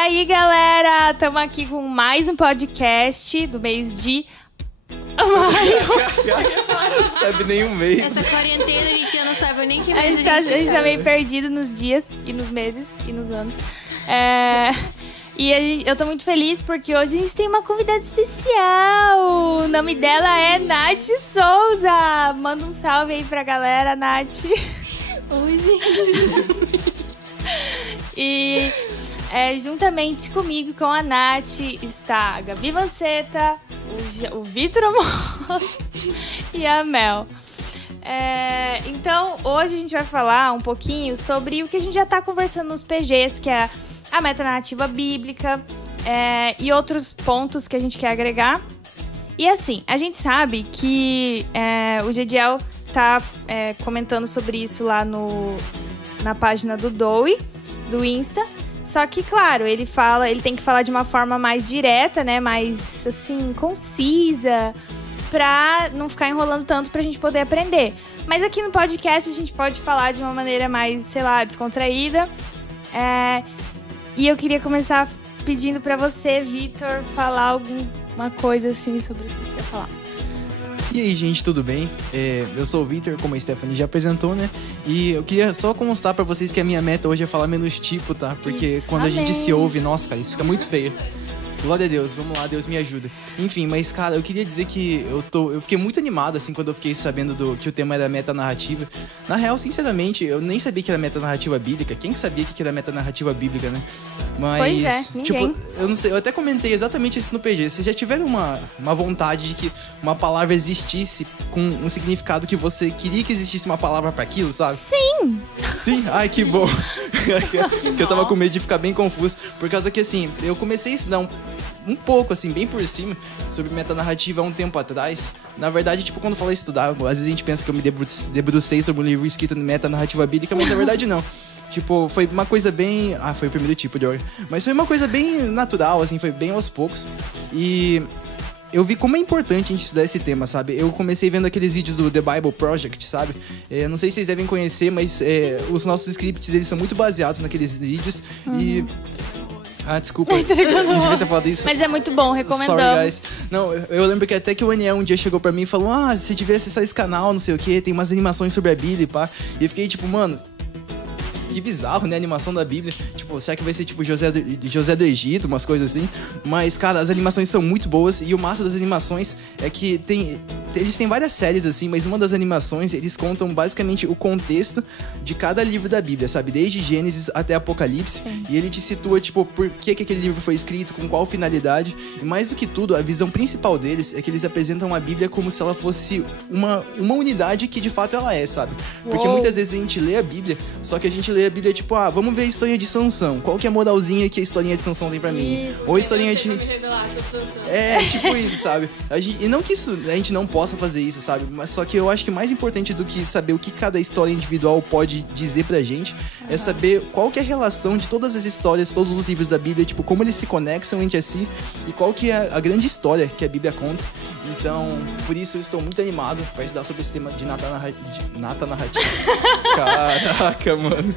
aí, galera? Estamos aqui com mais um podcast do mês de maio. Não sabe nem um mês. Essa quarentena a gente já não sabe nem que A mês gente tá meio perdido nos dias e nos meses e nos anos. Eu tô muito feliz porque hoje a gente tem uma convidada especial. O nome dela é Nath Souza. Manda um salve aí pra galera, Nath. Oi, gente. E juntamente comigo, com a Nath, está a Gabi Vanceta, o Vitor Amor e a Mel. Então, hoje a gente vai falar um pouquinho sobre o que a gente já tá conversando nos PGs, que é a metanarrativa bíblica e outros pontos que a gente quer agregar. E assim, a gente sabe que o Gediel tá comentando sobre isso lá na página do Dowie, do Insta. Só que, claro, ele tem que falar de uma forma mais direta, né? Mais, assim, concisa, pra não ficar enrolando tanto pra gente poder aprender. Mas aqui no podcast a gente pode falar de uma maneira mais, sei lá, descontraída. E eu queria começar pedindo pra você, Vitor, falar alguma coisa, assim, sobre o que você quer falar. E aí, gente, tudo bem? Eu sou o Vitor, como a Stephanie já apresentou, né? E eu queria só constar pra vocês que a minha meta hoje é falar menos tipo, tá? Porque isso, quando amém. a gente se ouve, nossa, cara, isso fica muito feio. Glória a Deus, vamos lá, Deus me ajuda. Enfim, mas, cara, eu queria dizer que eu fiquei muito animado, assim, quando eu fiquei sabendo que o tema era metanarrativa. Na real, sinceramente, eu nem sabia que era metanarrativa bíblica. Quem que sabia que era metanarrativa bíblica, né? Mas, Pois é, ninguém. tipo, eu não sei, eu até comentei exatamente isso no PG. Vocês já tiveram uma vontade de que uma palavra existisse com um significado que você queria que existisse uma palavra pra aquilo, sabe? Sim! Sim? Ai, que bom. Que eu tava com medo de ficar bem confuso. Por causa que, assim, eu comecei a estudar um pouco, assim, bem por cima, sobre metanarrativa há um tempo atrás. Na verdade, tipo, quando fala estudar, às vezes a gente pensa que eu me debrucei sobre um livro escrito em metanarrativa bíblica, mas na verdade não. Tipo, foi uma coisa bem... foi o primeiro tipo de ordem. Mas foi uma coisa bem natural, assim, foi bem aos poucos. E eu vi como é importante a gente estudar esse tema, sabe? Eu comecei vendo aqueles vídeos do The Bible Project, sabe? Não sei se vocês devem conhecer, mas os nossos scripts, eles são muito baseados naqueles vídeos. E... desculpa, eu não devia ter falado isso. Mas é muito bom, recomendamos. Sorry, guys. Não, eu lembro que até que o Aniel um dia chegou pra mim e falou: você devia acessar esse canal, não sei o que, tem umas animações sobre a Bíblia e pá. E eu fiquei tipo, mano, que bizarro, né, a animação da Bíblia. Tipo, será que vai ser tipo José do Egito, umas coisas assim? Mas, cara, as animações são muito boas. E o massa das animações é que eles têm várias séries, assim, mas uma das animações, eles contam basicamente o contexto de cada livro da Bíblia, sabe? Desde Gênesis até Apocalipse. Sim. E ele te situa, tipo, por que aquele livro foi escrito, com qual finalidade. E mais do que tudo, a visão principal deles é que eles apresentam a Bíblia como se ela fosse uma unidade que de fato ela é, sabe? Porque muitas vezes a gente lê a Bíblia, só que a gente lê a Bíblia tipo, vamos ver a história de Sansão. Qual que é a moralzinha que a historinha de Sansão tem pra mim? Isso. Ou a historinha de... Me revelar, tipo isso, sabe? E não que a gente não possa fazer isso, sabe? Mas só que eu acho que mais importante do que saber o que cada história individual pode dizer pra gente é saber qual que é a relação de todas as histórias, todos os livros da Bíblia, tipo, como eles se conexam entre si e qual que é a grande história que a Bíblia conta. Então, por isso eu estou muito animado pra estudar sobre esse tema de metanarrativa. Caraca, mano.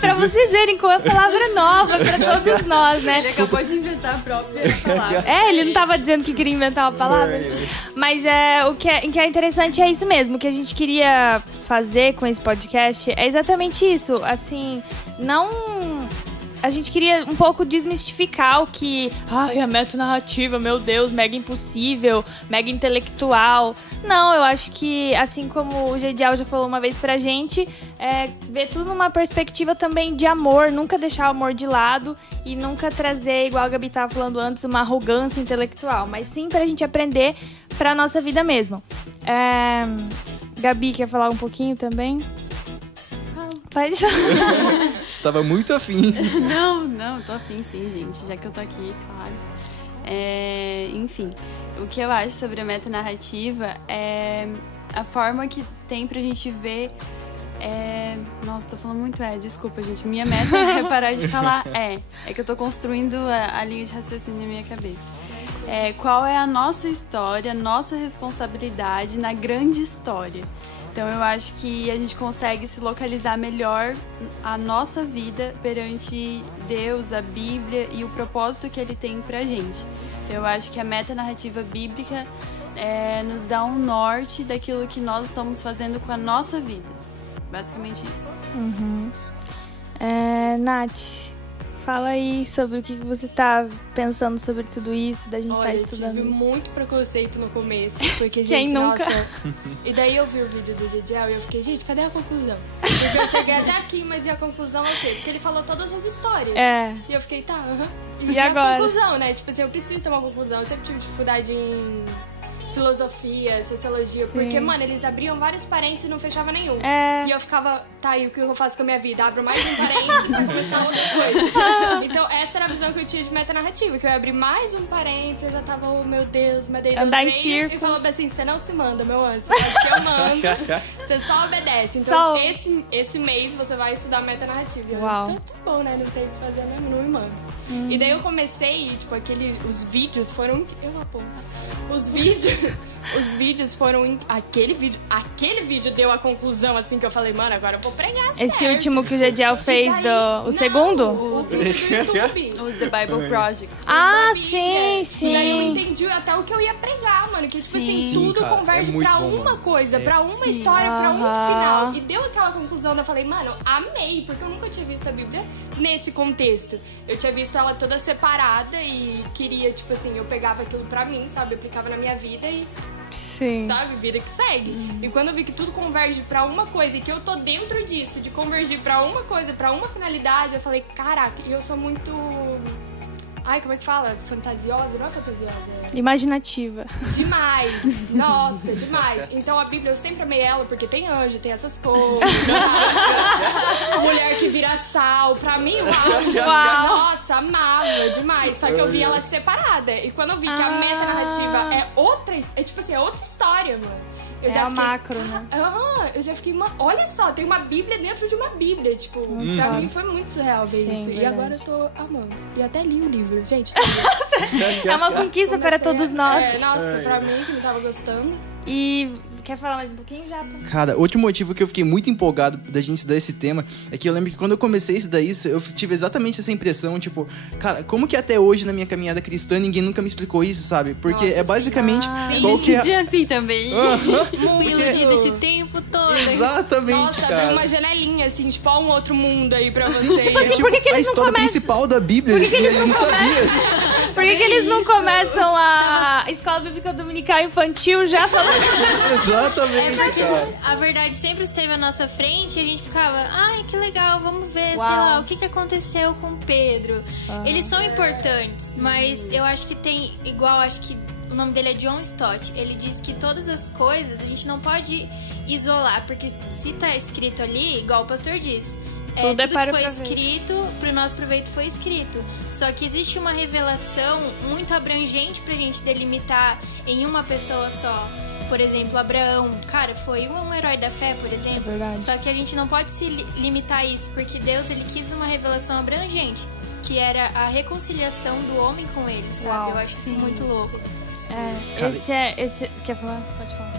Pra vocês verem como é palavra nova pra todos nós, né? Ele acabou de inventar a própria palavra. Ele não tava dizendo que queria inventar uma palavra. Mas o que é interessante é isso mesmo. O que a gente queria fazer com esse podcast é exatamente isso. Assim, a gente queria um pouco desmistificar o que... a metanarrativa, meu Deus, mega impossível, mega intelectual. Não, eu acho que, assim como o Gediel já falou uma vez pra gente, ver tudo numa perspectiva também de amor, nunca deixar o amor de lado e nunca trazer, igual a Gabi tava falando antes, uma arrogância intelectual, mas sim pra gente aprender pra nossa vida mesmo. Gabi, quer falar um pouquinho também? Pode falar. Estava muito afim. Não, tô afim sim, gente. Já que eu tô aqui, claro. Enfim, o que eu acho sobre a metanarrativa é a forma que tem pra gente ver... Nossa, tô falando muito desculpa, gente. Minha meta é parar de falar É que eu tô construindo a linha de raciocínio na minha cabeça. Qual é a nossa história, nossa responsabilidade na grande história. Então eu acho que a gente consegue se localizar melhor a nossa vida perante Deus, a Bíblia e o propósito que Ele tem pra gente. Então eu acho que a metanarrativa bíblica nos dá um norte daquilo que nós estamos fazendo com a nossa vida. Basicamente isso. Nath, fala aí sobre o que você tá pensando sobre tudo isso, da gente estar estudando eu tive isso. muito preconceito no começo, porque, Quem gente, nunca? nossa... E daí eu vi o vídeo do Gediel e eu fiquei, gente, cadê a conclusão? Porque eu cheguei até aqui, mas e a conclusão é o quê? Porque ele falou todas as histórias. É. E eu fiquei, tá, E agora? a conclusão, né? Tipo assim, eu preciso ter uma conclusão. Eu sempre tive dificuldade em filosofia, sociologia, Sim. porque, mano, eles abriam vários parênteses e não fechavam nenhum. É. E eu ficava, tá, e o que eu faço com a minha vida? Abro mais um parênteses pra começar outra coisa. Então, essa era a visão que eu tinha de metanarrativa, que eu ia abrir mais um parênteses, eu já tava, oh meu Deus, mas daí Deus Andar em veio círculos. e falou assim, você não se manda, meu anjo, você faz o que eu mando, você só obedece. Então, Só- esse mês você vai estudar metanarrativa. E eu, Uau. então, tá bom, né, não tem o que fazer mesmo, não me manda. E daí eu comecei, tipo, os vídeos foram... Os vídeos foram... Aquele vídeo deu a conclusão, assim, que eu falei, mano, agora eu vou pregar Esse certo. último que o Gediel fez, E daí- o segundo? O do YouTube. Os The Bible Project. Ah, da sim, Bíblia. E daí eu sim. entendi até o que eu ia pregar, mano. Que, tipo assim, Sim, tudo cara, converge é muito pra bom, uma mano. coisa, pra uma história, pra um final. E deu aquela conclusão, eu falei, mano, amei. Porque eu nunca tinha visto a Bíblia nesse contexto. Eu tinha visto ela toda separada e queria, tipo assim, eu pegava aquilo pra mim, sabe? Eu aplicava na minha vida e, Sim. sabe, vida que segue. E quando eu vi que tudo converge pra uma coisa e que eu tô dentro disso, de convergir pra uma coisa, pra uma finalidade, eu falei, caraca, e eu sou muito... Ai, como é que fala? Fantasiosa? Não é fantasiosa, é... Imaginativa. Demais! Nossa, demais! Então a Bíblia eu sempre amei ela porque tem anjo, tem essas coisas. A mulher que vira sal, pra mim, uau! Nossa, amava demais. Só que eu vi ela separada. E quando eu vi que a metanarrativa é outra. É tipo assim, é outra história, mano. Eu É a macro, né? Eu já fiquei, olha só, tem uma Bíblia dentro de uma Bíblia. Tipo, pra mim foi muito surreal ver Sim, isso. E verdade. agora eu tô amando. E até li o livro, gente. É uma conquista para todos nós. Nossa, pra mim que não tava gostando. E quer falar mais um pouquinho, Japa? Cara, outro motivo que eu fiquei muito empolgado da gente estudar esse tema é que eu lembro que quando eu comecei a estudar isso, eu tive exatamente essa impressão, tipo, cara, como que até hoje na minha caminhada cristã ninguém nunca me explicou isso, sabe? Porque Nossa, é basicamente Sim, qualquer... esse dia assim também. Muito. Iludido esse tempo todo. Exatamente, Nossa, cara. abriu uma janelinha, assim, tipo, ó, um outro mundo aí pra vocês. Tipo assim, por que a eles não história começam? principal da Bíblia, eu não sabia. Por que eles não começam a escola bíblica dominical infantil já falando? Exatamente, Porque cara. a verdade sempre esteve à nossa frente e a gente ficava, ai, que legal, vamos ver, sei Uau. lá, o que aconteceu com Pedro. Eles são importantes, mas eu acho que tem, igual, acho que o nome dele é John Stott, ele diz que todas as coisas a gente não pode isolar, porque se tá escrito ali, igual o pastor diz, Tudo é para o que foi proveito. escrito, pro nosso proveito foi escrito. Só que existe uma revelação muito abrangente pra gente delimitar em uma pessoa só. Por exemplo, Abraão, cara, foi um herói da fé, por exemplo. É verdade. Só que a gente não pode se limitar a isso, porque Deus, ele quis uma revelação abrangente, que era a reconciliação do homem com ele, sabe? Uau, Eu acho sim. isso muito louco. É, esse... Quer falar? Pode falar.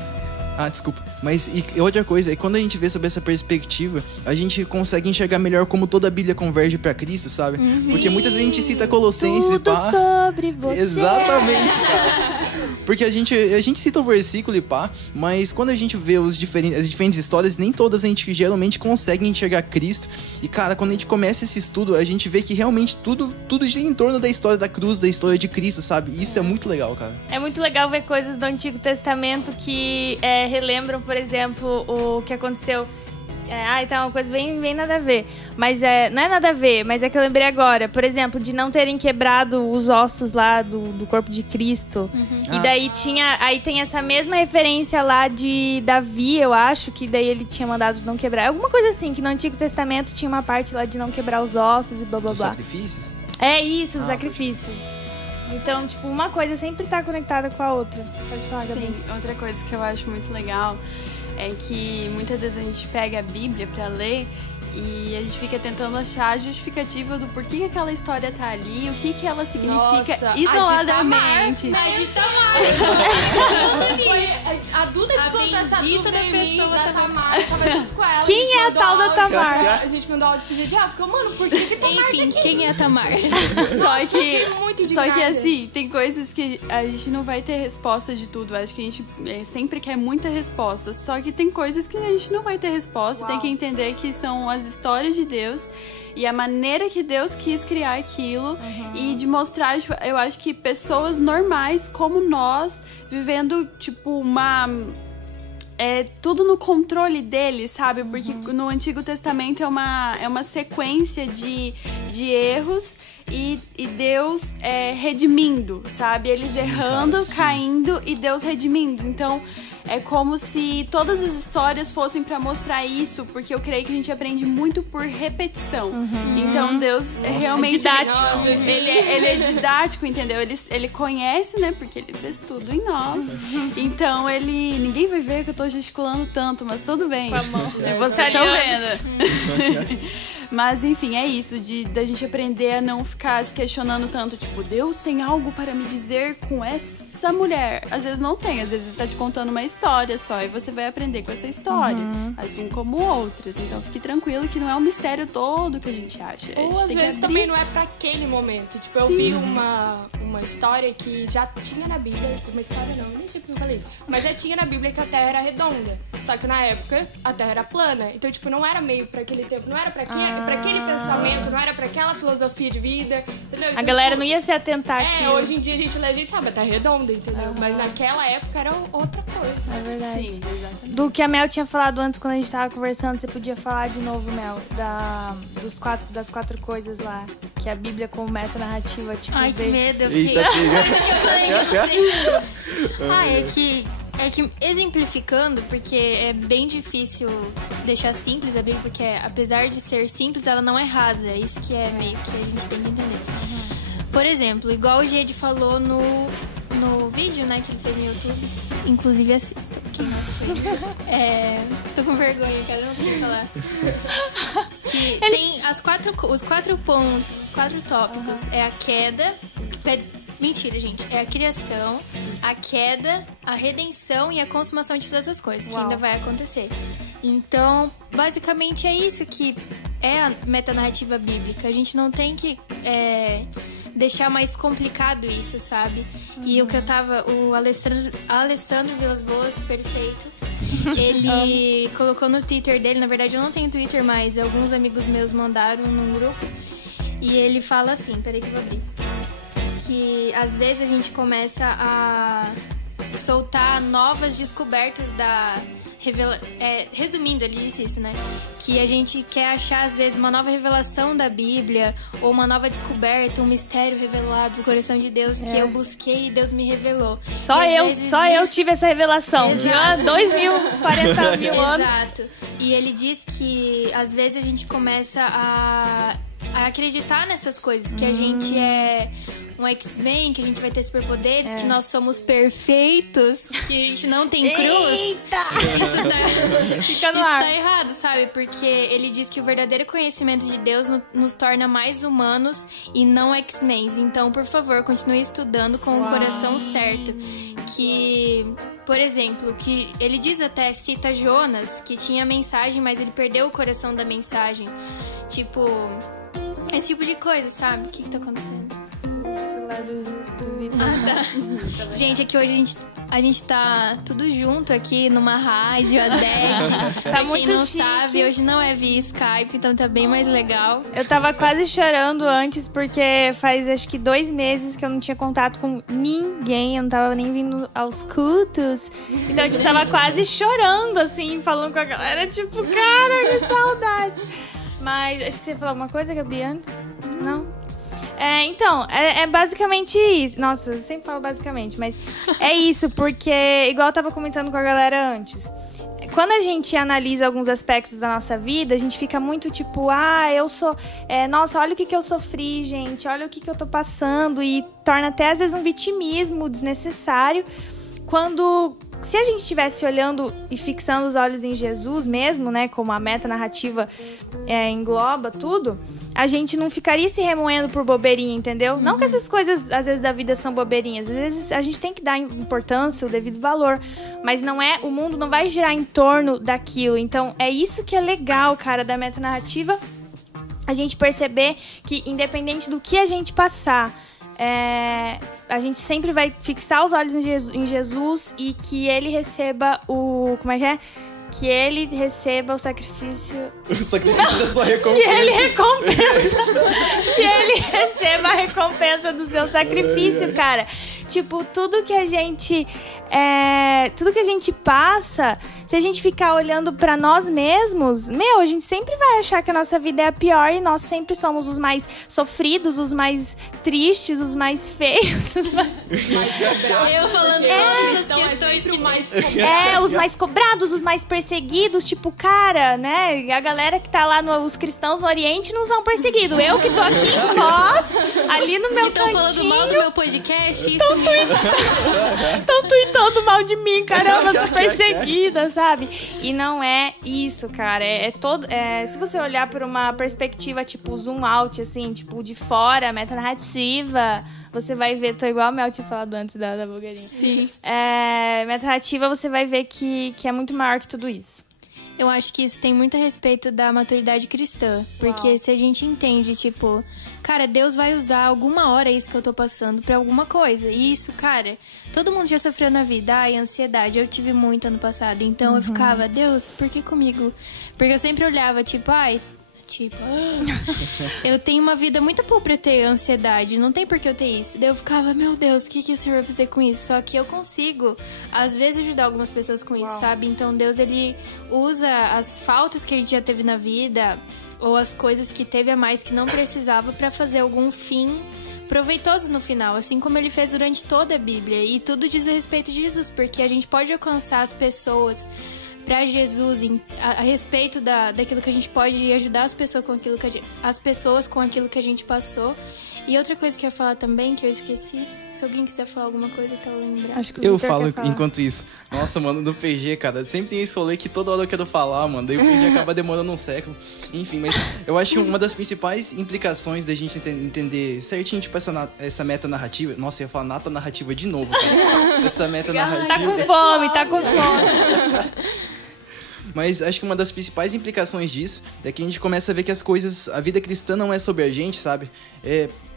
Ah, desculpa. Mas e outra coisa, é quando a gente vê sobre essa perspectiva, a gente consegue enxergar melhor como toda a Bíblia converge pra Cristo, sabe? Porque muitas vezes a gente cita Colossenses e Tudo pá. sobre você. Exatamente, cara. Porque a gente cita o versículo e pá, mas quando a gente vê as diferentes histórias, nem todas a gente geralmente consegue enxergar Cristo. E, cara, quando a gente começa esse estudo, a gente vê que realmente tudo gira em torno da história da cruz, da história de Cristo, sabe? E isso é muito legal, cara. É muito legal ver coisas do Antigo Testamento que relembram, por exemplo, o que aconteceu. Tá uma coisa bem nada a ver. Mas não é nada a ver, mas é que eu lembrei agora. Por exemplo, de não terem quebrado os ossos lá do corpo de Cristo. E daí aí tem essa mesma referência lá de Davi, eu acho, que daí ele tinha mandado não quebrar. Alguma coisa assim, que no Antigo Testamento tinha uma parte lá de não quebrar os ossos e blá blá Os blá. sacrifícios? É isso, os sacrifícios. Então, tipo, uma coisa sempre tá conectada com a outra. Pode falar, Gabi. Sim, outra coisa que eu acho muito legal é que muitas vezes a gente pega a Bíblia pra ler E a gente fica tentando achar a justificativa do porquê que aquela história tá ali, o que ela significa Nossa, isoladamente. A de Tamar. Foi a Duda que plantou essa dúvida em mim, da Tamar. Eu tava junto com ela. Quem é a tal da Tamar? A gente mandou áudio pro GDA. Ficou, mano, por que Tamar tá Enfim, aqui? quem é a Tamar? Só Muito que indignada. assim, tem coisas que a gente não vai ter resposta de tudo. Acho que a gente sempre quer muita resposta. Só que tem coisas que a gente não vai ter resposta. Tem que entender que são as histórias de Deus e a maneira que Deus quis criar aquilo. E de mostrar, tipo, eu acho que pessoas normais como nós, vivendo, tipo, tudo no controle dele, sabe? Porque no Antigo Testamento é uma sequência de erros e Deus redimindo, sabe? Eles errando, caindo e Deus redimindo. Então, é como se todas as histórias fossem pra mostrar isso, porque eu creio que a gente aprende muito por repetição. Então, Deus realmente... Didático. Ele é didático, entendeu? Ele conhece, né? Porque ele fez tudo em nós. Então, ninguém vai ver que eu tô gesticulando tanto, mas tudo bem. Com a mão. Vocês estão vendo. Mas, enfim, é isso, da gente aprender a não ficar se questionando tanto, tipo, Deus tem algo para me dizer com essa mulher. Às vezes não tem, às vezes ele tá te contando uma história só e você vai aprender com essa história, assim como outras. Então fique tranquilo que não é um mistério todo que a gente acha. A Ou gente às tem que vezes abrir. também não é pra aquele momento. Tipo, eu vi uma história que já tinha na Bíblia. Uma história não, nem sei porque eu falei isso. Mas já tinha na Bíblia que a Terra era redonda. Só que na época a Terra era plana. Então, tipo, não era meio pra aquele tempo. Não era pra aquele pensamento, não era pra aquela filosofia de vida. Entendeu? Então, A galera tipo, não ia se atentar aqui. hoje em dia a gente lê, a gente sabe, a Terra é redonda, entendeu? Mas naquela época era outra coisa. É verdade. Sim, exatamente. Do que a Mel tinha falado antes, quando a gente tava conversando, você podia falar de novo, Mel, das 4 coisas lá. Que a Bíblia como meta-narrativa, tipo, Ai, que vê. medo. Eu fiquei... Eita, É que exemplificando, porque é bem difícil deixar simples a Bíblia, porque apesar de ser simples, ela não é rasa. É isso que é meio que a gente tem que entender. Por exemplo, igual o Gede falou no vídeo, né, que ele fez no YouTube. Inclusive, assista. Quem não assistiu. Tô com vergonha, cara, não sei falar. Que tem os 4 pontos, os 4 tópicos. É a queda... Mentira, gente. É a criação, a queda, a redenção e a consumação de todas as coisas, que ainda vai acontecer. Então, basicamente é isso que é a metanarrativa bíblica. A gente não tem que deixar mais complicado isso, sabe? E o que eu tava... O Alessandro Vilas Boas, perfeito. Ele colocou no Twitter dele, na verdade eu não tenho Twitter, mas alguns amigos meus mandaram num grupo. E ele fala assim, peraí que eu vou abrir. Que às vezes a gente começa a soltar novas descobertas da resumindo, ele disse isso, né? Que a gente quer achar às vezes uma nova revelação da Bíblia ou uma nova descoberta, um mistério revelado do coração de Deus que eu busquei e Deus me revelou. Só eu tive essa revelação. De 40 mil anos. Exato. E ele diz que às vezes a gente começa a acreditar nessas coisas, que a gente é um X-Men, que a gente vai ter superpoderes, que nós somos perfeitos, que a gente não tem cruz. Eita! Fica no Isso ar. tá errado, sabe? Porque ele diz que o verdadeiro conhecimento de Deus nos torna mais humanos e não X-Men. Então, por favor, continue estudando com o coração certo. Que, por exemplo, que ele diz até, cita Jonas, que tinha mensagem, mas ele perdeu o coração da mensagem. Tipo, esse tipo de coisa, sabe? O que tá acontecendo? O celular do Vitor. Gente, é que hoje a gente tá tudo junto aqui numa rádio, a 10. Pra muito quem não chique. sabe, hoje não é via Skype, então tá bem mais legal. Eu tava quase chorando antes, porque faz acho que 2 meses que eu não tinha contato com ninguém. Eu não tava nem vindo aos cultos. Então, tipo, tava quase chorando, assim, falando com a galera. Tipo, cara, que saudade. Mas acho que você ia falar alguma coisa, Gabi, antes? Não? Então, é basicamente isso. Nossa, eu sempre falo basicamente, mas é isso, porque, igual eu tava comentando com a galera antes, quando a gente analisa alguns aspectos da nossa vida, a gente fica muito tipo, eu sou... nossa, olha o que eu sofri, gente, olha o que eu tô passando, e torna até às vezes um vitimismo desnecessário, quando se a gente estivesse olhando e fixando os olhos em Jesus mesmo, né, como a metanarrativa engloba tudo, a gente não ficaria se remoendo por bobeirinha, entendeu? Não que essas coisas, às vezes, da vida são bobeirinhas. Às vezes a gente tem que dar importância, o devido valor. Mas o mundo não vai girar em torno daquilo. Então, é isso que é legal, cara, da metanarrativa. A gente perceber que, independente do que a gente passar, a gente sempre vai fixar os olhos em Jesus e que ele receba o... Como é que é? Que ele receba o sacrifício... O sacrifício da sua recompensa. Que ele que ele receba a recompensa do seu sacrifício, cara. Tipo, tudo que a gente passa, se a gente ficar olhando pra nós mesmos, a gente sempre vai achar que a nossa vida é a pior e nós sempre somos os mais sofridos, os mais tristes, os mais feios. Os mais falando então é sempre o mais os mais cobrados, os mais perseguidos, tipo, cara, né? A galera que tá lá, os cristãos no Oriente não são perseguidos. Eu que tô aqui em Foz, ali no meu cantinho. Estão falando mal do meu podcast. Estão tweetando mal de mim, caramba, eu sou perseguida, sabe? E não é isso, cara. Se você olhar por uma perspectiva, tipo, zoom out, assim, tipo, de fora, metanarrativa, você vai ver... Tô igual a Mel tinha falado antes da blogueirinha. Sim. Metanarrativa, você vai ver que é muito maior que tudo isso. Eu acho que isso tem muito a respeito da maturidade cristã. Porque se a gente entende, tipo... Cara, Deus vai usar alguma hora isso que eu tô passando pra alguma coisa. E isso, cara... Todo mundo já sofreu na vida. Ansiedade. Eu tive muito ano passado. Então eu ficava... Deus, por que comigo? Porque eu sempre olhava, tipo... eu tenho uma vida muito boa pra ter ansiedade. Não tem por que eu ter isso. Daí eu ficava, meu Deus, o que o Senhor vai fazer com isso? Só que eu consigo, às vezes, ajudar algumas pessoas com isso, sabe? Então Deus, ele usa as faltas que a gente já teve na vida, ou as coisas que teve a mais que não precisava, pra fazer algum fim proveitoso no final, assim como ele fez durante toda a Bíblia. E tudo diz a respeito de Jesus, porque a gente pode alcançar as pessoas pra Jesus, a respeito daquilo que a gente pode ajudar as pessoas com aquilo que a gente passou. E outra coisa que eu ia falar também, que eu esqueci, se alguém quiser falar alguma coisa, então eu lembrar. Acho que eu falo enquanto isso. Nossa, mano, no PG, cara, sempre tem esse rolê que toda hora eu quero falar, mano, daí o PG acaba demorando um século. Enfim, mas eu acho que uma das principais implicações da gente entender certinho, tipo, essa meta-narrativa... Nossa, eu ia falar nata-narrativa de novo, cara. Essa meta-narrativa... Tá com fome. Mas acho que uma das principais implicações disso é que a gente começa a ver que a vida cristã não é sobre a gente, sabe?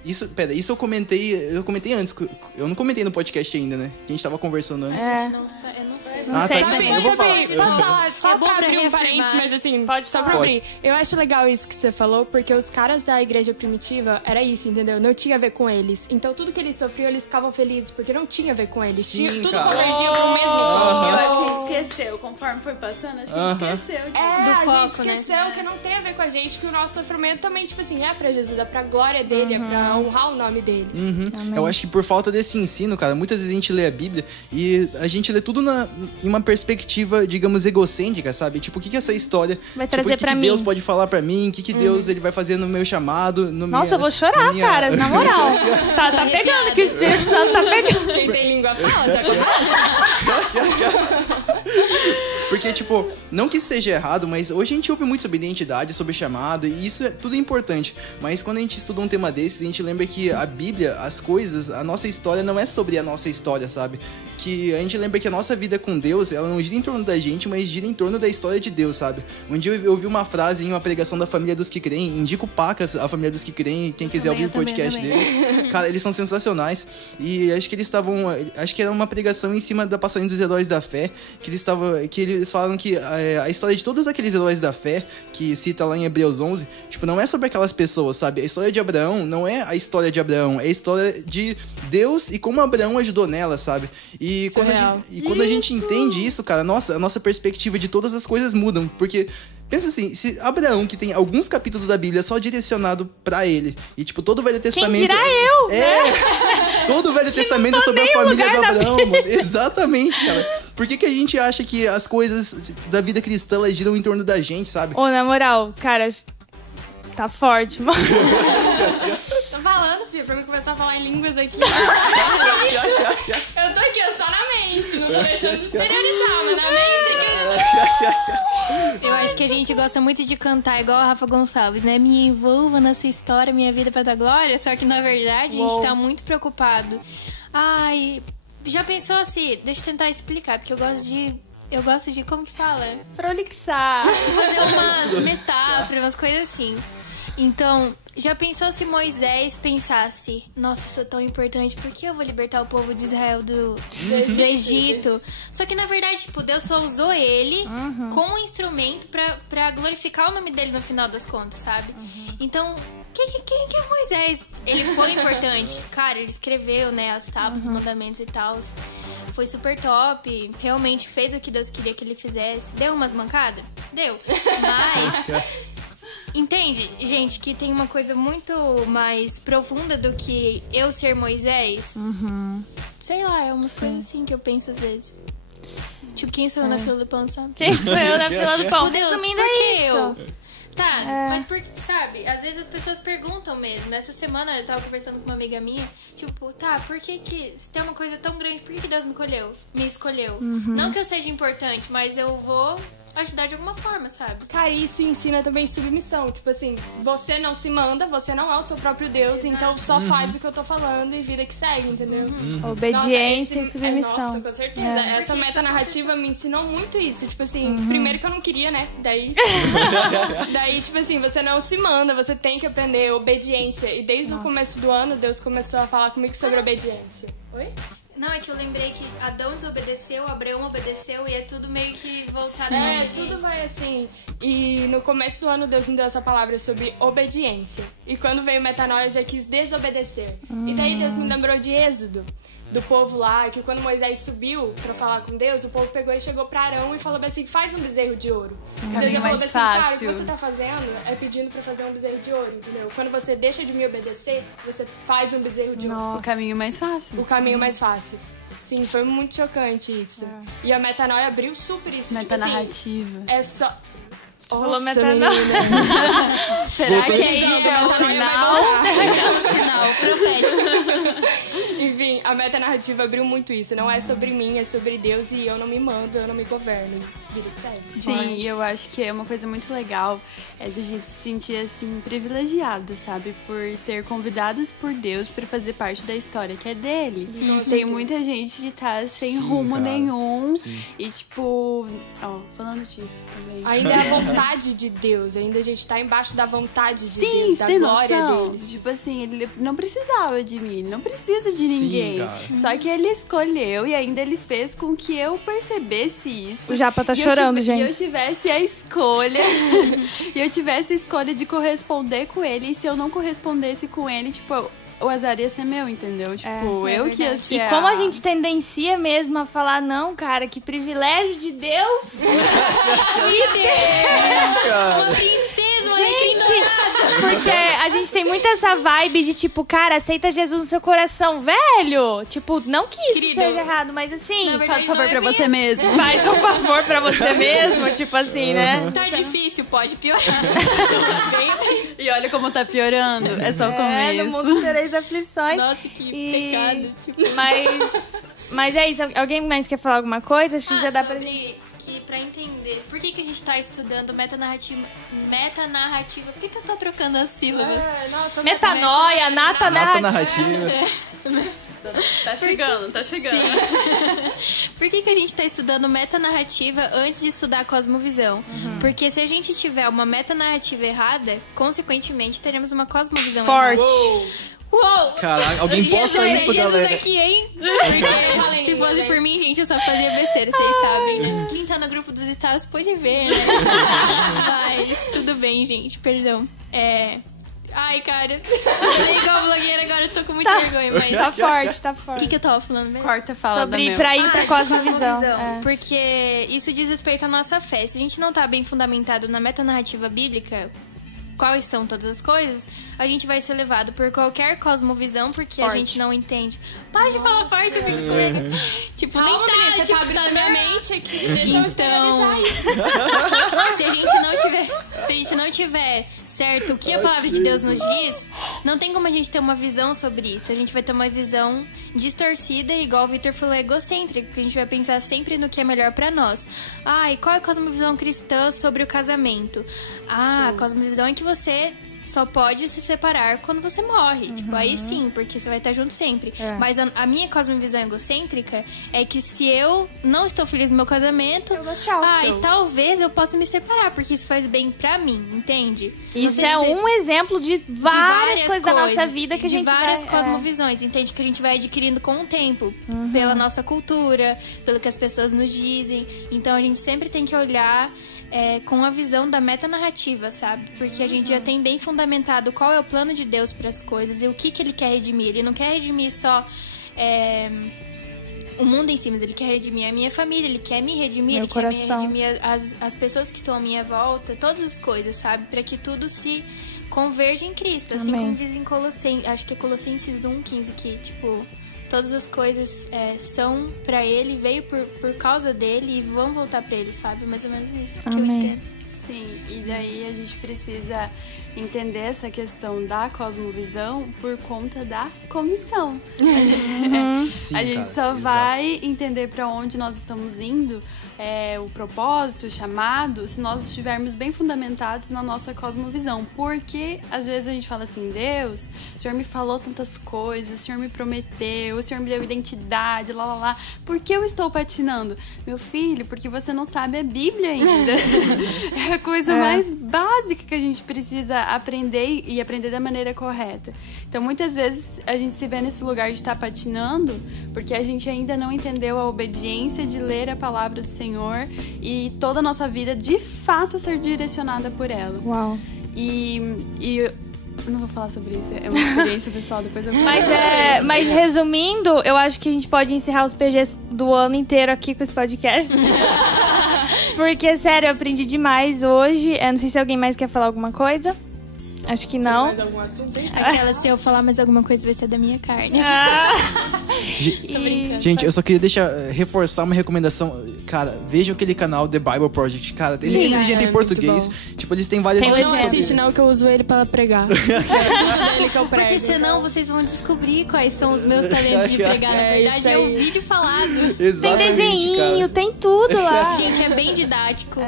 Isso eu comentei antes, eu não comentei no podcast ainda, né? A gente tava conversando antes. Eu não sei. Eu vou falar. Posso falar? Só É bom pra pra abrir um reafirmar. parênteses, mas assim, só pra Pode. abrir. Eu acho legal isso que você falou, porque os caras da igreja primitiva, era isso, entendeu? Não tinha a ver com eles. Então tudo que eles sofriam, eles ficavam felizes, porque não tinha a ver com eles. Sim, Tudo cara. convergia pro mesmo ponto. Eu acho que a gente esqueceu. Conforme foi passando, acho que a gente esqueceu. Do A foco, gente esqueceu que não tem a ver com a gente, que o nosso sofrimento também, tipo assim, é pra Jesus, é pra glória dele, é pra honrar o nome dele. Eu acho que por falta desse ensino, cara, muitas vezes a gente lê a Bíblia e a gente lê tudo em uma perspectiva, digamos, egocêntrica, sabe? Tipo, o que essa história Vai trazer o que pra que mim. Deus pode falar pra mim, o que Deus ele vai fazer no meu chamado, Nossa, eu vou chorar, cara, na moral. Tá pegando, que o Espírito Santo tá pegando. Quem tem língua fala, já começa. Porque, tipo, não que isso seja errado, mas hoje a gente ouve muito sobre identidade, sobre chamado, e isso tudo é importante. Mas quando a gente estuda um tema desses, a gente lembra que a Bíblia, as coisas, a nossa história não é sobre a nossa história, sabe? Que a gente lembra que a nossa vida com Deus, ela não gira em torno da gente, mas gira em torno da história de Deus, sabe? Um dia eu ouvi uma frase em uma pregação da Família dos que Creem, indico Pacas, a Família dos que Creem, quem quiser ouvir o podcast dele. Cara, eles são sensacionais. E acho que acho que era uma pregação em cima da passagem dos heróis da fé, que eles falaram que a história de todos aqueles heróis da fé, que cita lá em Hebreus 11, tipo, não é sobre aquelas pessoas, sabe? A história de Abraão não é a história de Abraão, é a história de Deus e como Abraão ajudou nela, sabe? E quando a gente entende isso, cara, a nossa perspectiva de todas as coisas mudam, porque pensa assim, se Abraão, que tem alguns capítulos da Bíblia só direcionado pra ele, e tipo, todo o Velho Testamento... Quem dirá eu, né? Todo o Velho Testamento é sobre a família do Abraão, mano. Exatamente, cara. Por que a gente acha que as coisas da vida cristã, elas giram em torno da gente, sabe? Ô, na moral, cara, tá forte, mano. Tô falando, filho, pra mim começar a falar em línguas aqui. Eu tô aqui, eu só na mente. mente, não tô deixando de exteriorizar, mas na mente Eu acho que a gente gosta muito de cantar igual a Rafa Gonçalves, né? Me envolva nessa história, minha vida pra dar glória. Só que, na verdade, a gente tá muito preocupado. Ai, já pensou assim? Deixa eu tentar explicar, porque eu gosto de como que fala? Prolixar. Fazer umas metáforas, umas coisas assim. Então, já pensou se Moisés pensasse, nossa, isso é tão importante, por que eu vou libertar o povo de Israel do Egito? Só que, na verdade, tipo, Deus só usou ele como um instrumento pra glorificar o nome dele no final das contas, sabe? Então, quem que é Moisés? Ele foi importante. Cara, ele escreveu, né, as tábuas, os mandamentos e tal. Foi super top. Realmente fez o que Deus queria que ele fizesse. Deu umas mancadas? Deu. Mas... Entende, gente, que tem uma coisa muito mais profunda do que eu ser Moisés? Sei lá, é uma coisa assim que eu penso às vezes. Tipo, quem sou eu na fila do pão, sabe? Quem sou eu na fila do pão? Tipo, Deus, Resumindo, por que é isso. eu? Tá, mas por, sabe, às vezes as pessoas perguntam mesmo. Essa semana eu tava conversando com uma amiga minha, tipo, tá, por que se tem uma coisa tão grande, por que Deus me escolheu? Não que eu seja importante, mas eu vou ajudar de alguma forma, sabe? Cara, isso ensina também submissão. Tipo assim, você não se manda, você não é o seu próprio Deus, então só faz o que eu tô falando e vida que segue, entendeu? Obediência Nossa, e submissão. Nossa, com certeza. Essa metanarrativa me ensinou muito isso. Tipo assim, primeiro que eu não queria, né? Daí, tipo assim, você não se manda, você tem que aprender obediência. E desde o começo do ano, Deus começou a falar comigo sobre obediência. Oi? Não, é que eu lembrei que Adão desobedeceu, Abraão obedeceu e é tudo meio que voltado. Tudo vai assim. E no começo do ano Deus me deu essa palavra sobre obediência. E quando veio metanoia eu já quis desobedecer. E daí Deus me lembrou de Êxodo, do povo lá, que quando Moisés subiu pra falar com Deus, o povo pegou e chegou pra Arão e falou assim, faz um bezerro de ouro. E Deus já falou assim, cara, o que você tá fazendo é pedindo pra fazer um bezerro de ouro, entendeu? Quando você deixa de me obedecer, você faz um bezerro de ouro. O caminho mais fácil. O caminho mais fácil. Sim, foi muito chocante isso. E a metanoia abriu super isso. Metanarrativa. Tipo assim, é só... Falou Nossa, metanoia. menina. Será que é Então, isso? É um sinal? É um sinal profético. Enfim, a metanarrativa abriu muito isso. Não é sobre mim, é sobre Deus e eu não me mando, eu não me governo. Vida que segue. Sim, e eu acho que é uma coisa muito legal da gente se sentir assim privilegiado, sabe? Por ser convidados por Deus pra fazer parte da história que é dele. Tem muita gente que tá sem rumo cara. nenhum. E tipo, falando de também. Ainda é a vontade de Deus, ainda a gente tá embaixo da vontade de Sim, Deus, você da tem glória noção? deles. Tipo assim, ele não precisava de mim, ele não precisa de ninguém. cara. Só que ele escolheu e ainda ele fez com que eu percebesse isso. O Japa tá E eu chorando, E gente. eu tivesse a escolha. E eu tivesse a escolha de corresponder com ele. E se eu não correspondesse com ele, tipo, o azar ia ser meu, entendeu? Tipo, eu que ia ser. E como a gente tendencia mesmo a falar, não, cara, que privilégio de Deus. Uma princesa, uma Gente, porque a gente tem muito essa vibe de tipo, cara, aceita Jesus no seu coração, velho. Tipo, não que isso Querido, seja errado, mas assim, Faz um favor pra você mesmo. faz um favor pra você mesmo, tipo assim, né? Tá difícil, pode piorar. E olha como tá piorando. É só o começo. No mundo tereis aflições. Nossa, que E- pecado. Tipo, Mas é isso. Alguém mais quer falar alguma coisa? Acho que já dá pra... sobre que pra entender por que a gente tá estudando metanarrativa. Por que eu tô trocando as sílabas? nossa, Metanoia, nata Nata narrativa. narrativa. Tá chegando, tá chegando. Por que a gente tá estudando metanarrativa antes de estudar a cosmovisão? Porque se a gente tiver uma metanarrativa errada, consequentemente teremos uma cosmovisão Forte. errada. Uou! Caraca, alguém posta isso, Jesus galera. aqui, hein? Porque se fosse por mim, gente, eu só fazia besteira, vocês sabem, né? Quem tá no grupo dos estados pode ver, né? Mas tudo bem, gente, perdão. Ai, cara. Eu igual blogueira agora, eu tô com muita vergonha, mas... Tá forte, tá O forte. que eu tava falando mesmo? Corta a fala Sobre da ir Mel. pra ir pra cosmovisão. É. Porque isso diz respeito à nossa fé. Se a gente não tá bem fundamentado na metanarrativa bíblica, quais são todas as coisas, a gente vai ser levado por qualquer cosmovisão, porque a gente não entende. Para de falar forte, eu fico com medo. Tipo, Calma, nem tá, menina, você tipo, tá abrindo tá minha normal. mente aqui. Deixa eu Então, exteriorizar se a gente não tiver certo o que a palavra de Deus nos diz, não tem como a gente ter uma visão sobre isso. A gente vai ter uma visão distorcida, igual o Victor falou, egocêntrica, porque a gente vai pensar sempre no que é melhor pra nós. E qual é a cosmovisão cristã sobre o casamento? A cosmovisão é que você só pode se separar quando você morre. Tipo, aí sim, porque você vai estar junto sempre. Mas a minha cosmovisão egocêntrica é que se eu não estou feliz no meu casamento, Eu dou tchau. e talvez eu possa me separar, porque isso faz bem pra mim, entende? Isso Não é tem que ser um exemplo de várias coisas da nossa vida que a gente de várias vai... cosmovisões, entende? Que a gente vai adquirindo com o tempo, pela nossa cultura, pelo que as pessoas nos dizem. Então a gente sempre tem que olhar com a visão da metanarrativa, sabe? Porque a gente já tem bem fundamentado qual é o plano de Deus para as coisas e o que ele quer redimir. Ele não quer redimir só o mundo em si, mas ele quer redimir a minha família, ele quer me redimir, ele quer me redimir as pessoas que estão à minha volta, todas as coisas, sabe? Para que tudo se converja em Cristo, assim como diz em Colossenses, acho que é Colossenses 1:15, que, tipo, todas as coisas são pra ele, veio por causa dele e vão voltar pra ele, sabe? Mais ou menos isso que eu entendo. Sim, e daí a gente precisa entender essa questão da cosmovisão por conta da comissão. Sim, A gente cara, só exato. vai entender para onde nós estamos indo, o propósito, o chamado, se nós estivermos bem fundamentados na nossa cosmovisão. Porque às vezes a gente fala assim, Deus, o Senhor me falou tantas coisas, o Senhor me prometeu, o Senhor me deu identidade, lá. Por que eu estou patinando? Meu filho, porque você não sabe a Bíblia ainda. É a coisa mais básica que a gente precisa aprender e aprender da maneira correta. Então, muitas vezes, a gente se vê nesse lugar de estar patinando porque a gente ainda não entendeu a obediência de ler a palavra do Senhor e toda a nossa vida, de fato, ser direcionada por ela. Uau. E eu não vou falar sobre isso, é uma experiência pessoal, depois eu vou Mas resumindo, eu acho que a gente pode encerrar os PGs do ano inteiro aqui com esse podcast. Porque, sério, eu aprendi demais hoje. Eu não sei se alguém mais quer falar alguma coisa. Acho que não. mais algum assunto, hein? Aquela, se eu falar mais alguma coisa, vai ser da minha carne. Tô brincando. Gente, eu só queria reforçar uma recomendação. Cara, vejam aquele canal The Bible Project. Cara, eles têm legenda em português. Tipo, eles têm várias... Tem Não legenda. assiste não, que eu uso ele pra pregar. É tudo dele que eu prego. Porque senão vocês vão descobrir quais são os meus talentos de pregar. Na verdade, isso é um aí. vídeo falado. Tem Exatamente, desenho, cara. tem tudo lá. Gente, é bem didático.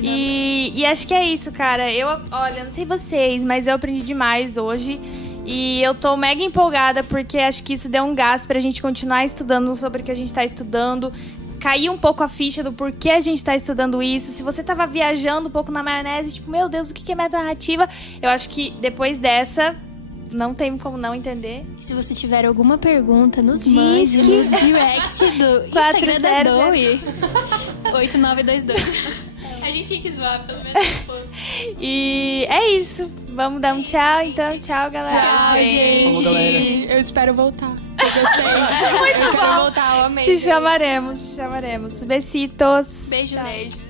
E acho que é isso, cara. Olha, não sei vocês, mas eu aprendi demais hoje. E eu tô mega empolgada porque acho que isso deu um gás pra gente continuar estudando sobre o que a gente tá estudando. Cair um pouco a ficha do porquê a gente tá estudando isso. Se você tava viajando um pouco na maionese, tipo, meu Deus, o que é metanarrativa? Eu acho que depois dessa, não tem como não entender. E se você tiver alguma pergunta, nos Diz mande que- no direct do Instagram da 400. Doe. 8922. A gente tinha que zoar pelo menos um pouco. E é isso. Vamos dar um tchau, então. Tchau, galera. Tchau, gente. Vamos, galera. Eu espero voltar. Eu gostei. Eu quero voltar, eu amei. Te chamaremos, te chamaremos. Besitos. Beijo. Beijo.